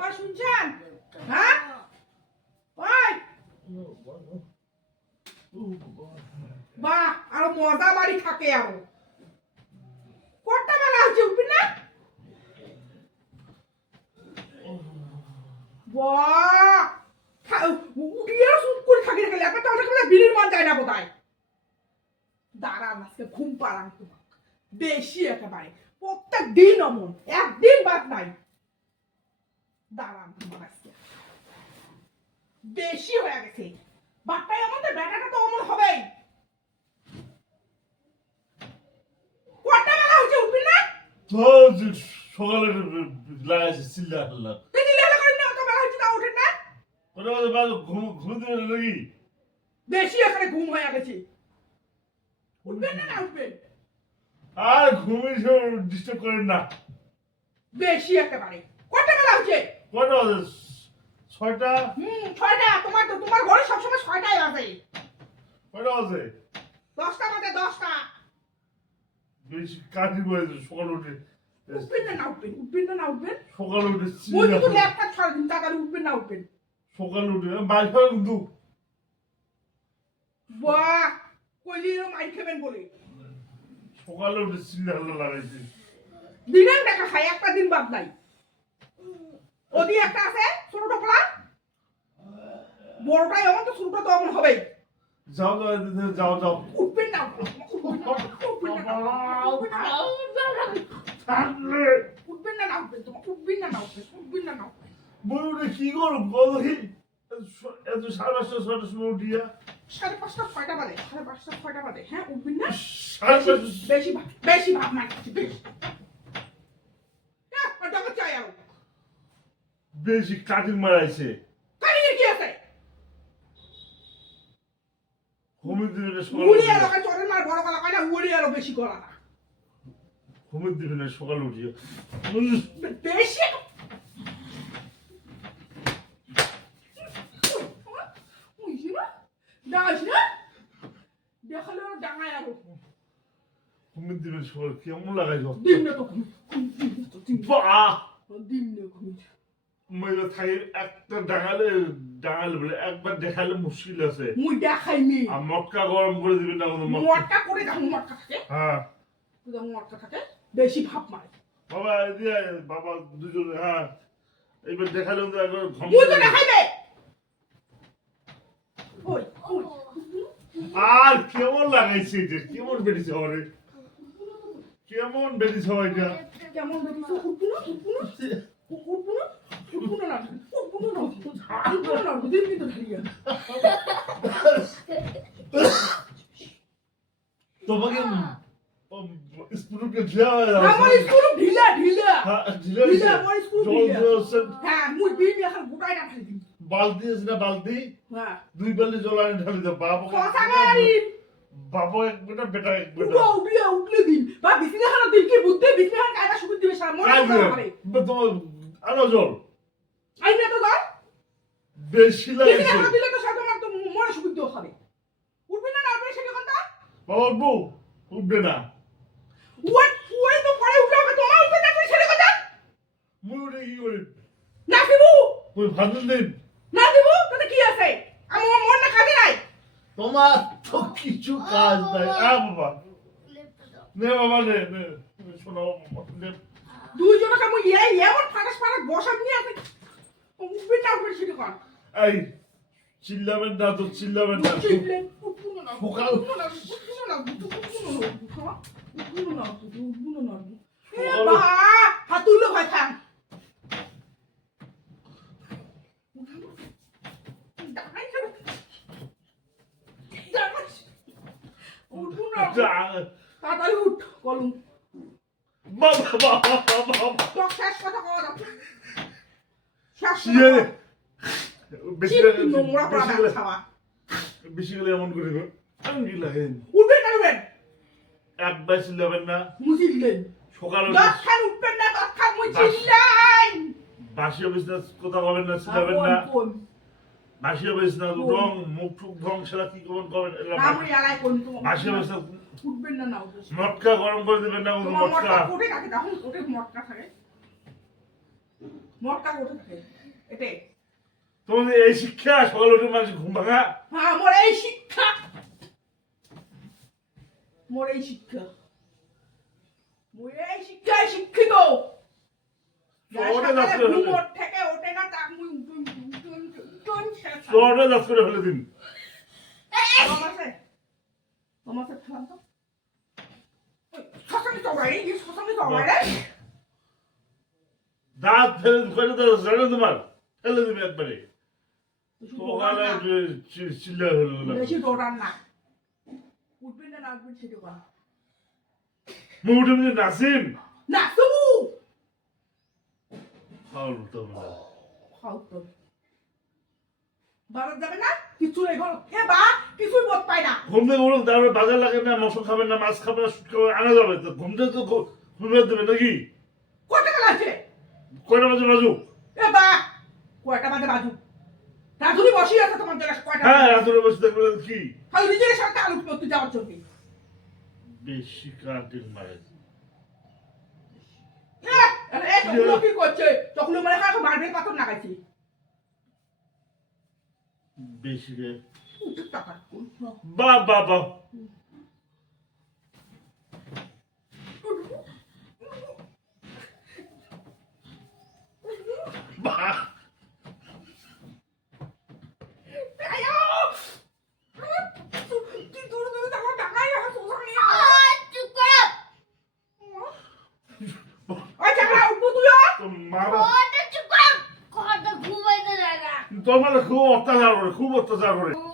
ও শুনছেন? হ্যাঁ ওই বাহ আরো মজা বাড়ি থাকে আরো কটা বেলা হচ্ছে উঠবি না বাহ উঠিয়ে শুট করে থাকি রেখে একটা তো বিড়ির মান যায় না বোধহয় দাঁড়ান আজকে ঘুম পাড়ান তোমার বেশি একেবারে প্রত্যেক দিন অমন একদিন বাদ নাই দাঁড়ান তোমার আজকে বেশি হয়ে গেছে বাট্টায় আমাদের ব্যাটাটা তো অমন হবেই কটা বেলা হচ্ছে উঠবি না তো সকালে লাগাইছে চিল্লা আল্লাহ তুই চিল্লা করিস না অত বেলা হচ্ছে তা উঠেন না ওটা বলে বাজ ঘুম দিবে নাকি বেশি এখানে ঘুম হয়ে গেছে উঠবেন না উঠবেন আর ঘুমিয়ে ডিস্টার্ব করেন না বেশি একেবারে কটা বেলা হচ্ছে কটা বাজে 6টা 6টা তোমার ঘরে সবসময় 6টাই বাজে কটা বাজে 10টা বাজে 10টা বেশি কাটি বলে সকালে উঠে উঠবেন না উঠবেন সকালে উঠে ওই তো ল্যাপটপ ছাড় দিন তাকালে উঠবেন না উঠবেন সকালে উঠে বাইরে কিন্তু বাহ কইলি এরকম মাইর খাবেন বলে সকালে উঠে চিল্লা আল্লাহ লাগাইছে দিনের দেখা খাই একটা দিন বাদ নাই ওদি একটা আছে ছোট টপলা বড়টাই আমার তো ছোটটা তো আমার হবেই যাও যাও উঠবেন না উঠবেন না বই উঠে কি করো বলো কি এত 5:30 6টার সময় উঠিয়া 5:30 6টা বাজে 5:30 6টা বাজে হ্যাঁ উঠবেন না 5:30 বেশি ভাব না বেশি চাই আর বেশি কাটিং মারাইছে কারিগর কি আছে ঘুমিয়ে দিবে না উড়ি সকালে আর ওকে চরের মার বড় গলা কয় না উড়ি আর বেশি গলা না ঘুমিয়ে দিবে না সকালে উঠিয়া বেশি দেখালে ডাঙায় আরো ঘুমিয়ে দিবে সকালে কেমন লাগাইছ দিন না তো বাহ দিন না ঘুমিয়ে মেয়েরা থাকে একটা ডাঙালে বলে একবার দেখালে মুশকিল আছে মুই দেখাইনি আর মটকা গরম করে দিবেন না কোনো মটকা করে দেখো মটকা থাকে হ্যাঁ মটকা থাকে বেশি ভাব মারে বাবা দিয়ে বাবা দুজনে হ্যাঁ এইবার দেখালে তো একবার ঘম মুই তো দেখাইবে ওই আর কেমন লাগাইছে এটা কেমন বেরিয়েছে হবে কেমন বেরিয়েছে হবে এটা কেমন বেরিয়েছে উঠবো না দিন কিন্তু ঢালিয়া তোমাকে স্কুলকে ঢিলা আমার স্কুল ঢিলা আমার স্কুল জল ঢিলা দিয়েছে হ্যাঁ মুই বিম এখন গোটাই না ঢালি দিই বালতি আছে না বালতি হ্যাঁ 2 বালতি জল আনি ঢালি দাও কথা গাড়ি বাবা এক বেটা এক বেটা উঠলে দিন বা বিসিনে হারা দিন কি বুদ্ধি বিসিনে হারা কায়দা সুবিধা দিবে সারা মনে করে তোমার আনো জল আই না তো দাও বেশি বিসিনে লাগছে হারা দিলে তো সাথে আমার তো মনে সুবিধা হবে উঠবে না উঠবে সেটা কোনটা বাবা বউ উঠবে না ওই তো পরে উঠবে তোমার উঠবে না সেটা কথা মুই উঠে কি করি না দিবু মুই ভাজুন দিন না দিবু তাতে কি আছে আমার মন না কাজে নাই তোমার তো কিছু কাজ নাই বাবা নে বাবা নে শোনো নে দুইজনকে মই এমন ফাটাস বসাব নিয়ে আছে উঠবে না উঠবে সেটা কোন এই চিল্লাবেন না তো চিল্লাবেন না সকাল হাতুল্লো ভাই খান তাড়াতাড়ি উঠ কলম শেষ কথা কওয়া দাও বেশি গেলে এমন করে আঙ্গি লাগে উঠবেন না উঠবেন একবার চিল্লাবেন না মুসিলেন সকালে দশখান উঠবেন না দশখান মুসিলাই বাসি বিজনেস কথা বলেন না চিল্লাবেন না বাসি বিজনেস রং মুখ টুক ঢং সেটা কি করবেন আমি আলাই কোন তো বাসি বিজনেস উঠবেন না নাও মটকা গরম করে দিবেন না মটকা কোটে থাকে তখন কোটে মটকা থাকে মটকা কোথা থাকে এতে তোমাদের এই শিক্ষা সকালে উঠে মানুষ ঘুম ভাঙা হ্যাঁ মোর এই শিক্ষা মোর এই শিক্ষা মোর এই শিক্ষায় শিক্ষিত শহরে যাস করে ফেলে ঘুমোর থেকে ওঠে না তা মুই উঠুন শেষ শহরে যাস করে ফেলে দিন তোমাকে খেলাম তো শ্মশানে চড়াই এই শ্মশানে চড়াই রে দাঁত ফেলে করে তো জানে তোমার ফেলে দিবে একবারে ওখানে চিল্লা হলো বেশি দৌড়ান না উঠবেন না নাচবেন সেটা করা মুঠে মুঠে নাসিম না তবু ফাউল তোমরা ফালতু বাজার যাবে না কিছু নেই ঘর এ বা কিছুই বোধ পাই না ঘুম থেকে উঠুন তারপরে বাজার লাগে না মশলা খাবেন না মাছ খাবেন না শুট খাবেন আনা যাবে তো ঘুম থেকে তো ঘুমিয়ে দেবে নাকি কত টাকা আছে কয়টা বাজে বাজু এ বা কয়টা বাজে বাজু রাজুনি বসি আছে তোমার জন্য কয়টা হ্যাঁ রাত্রে বসে থাকবেন কি খালি নিজের সাথে আলু করতে যাওয়ার জন্য বেশি কাটিং মারে তখন কি করছে তখন মানে কাকে মারবে পাথর লাগাইছি বেশি রে টাকা বা বা বা বা কি দূর দূর টাকা টাকাই আছে সোসানি চুপ করো ওই টাকা উঠবো তুই তো মারা ওটা চুপ করো কথা ঘুমাইতে যায় না তোমার খুব অত্যাচার করে খুব অত্যাচার করে ও